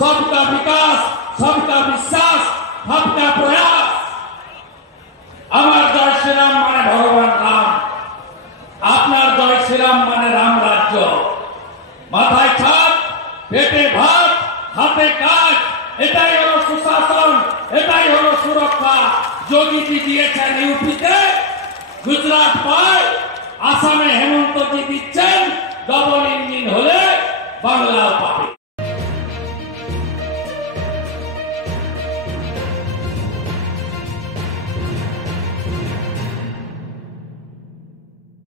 सबका विकास, सबका विश्वास, सबका प्रयास। আমার জয় শ্রীরাম মানে ভগবান রাম, আপনার জয় শ্রীরাম মানে রাম রাজ্য। মাথায় ছাদ, পেটে ভাত, হাতে কাজ, এটাই হলো সুশাসন, এটাই হলো সুরক্ষা। যোগীজি দিয়েছেন ইউপিতে, গুজরাট পায়, আসামে হেমন্তজি দিচ্ছেন, ডবল ইঞ্জিন হলে বাংলাও পাবে।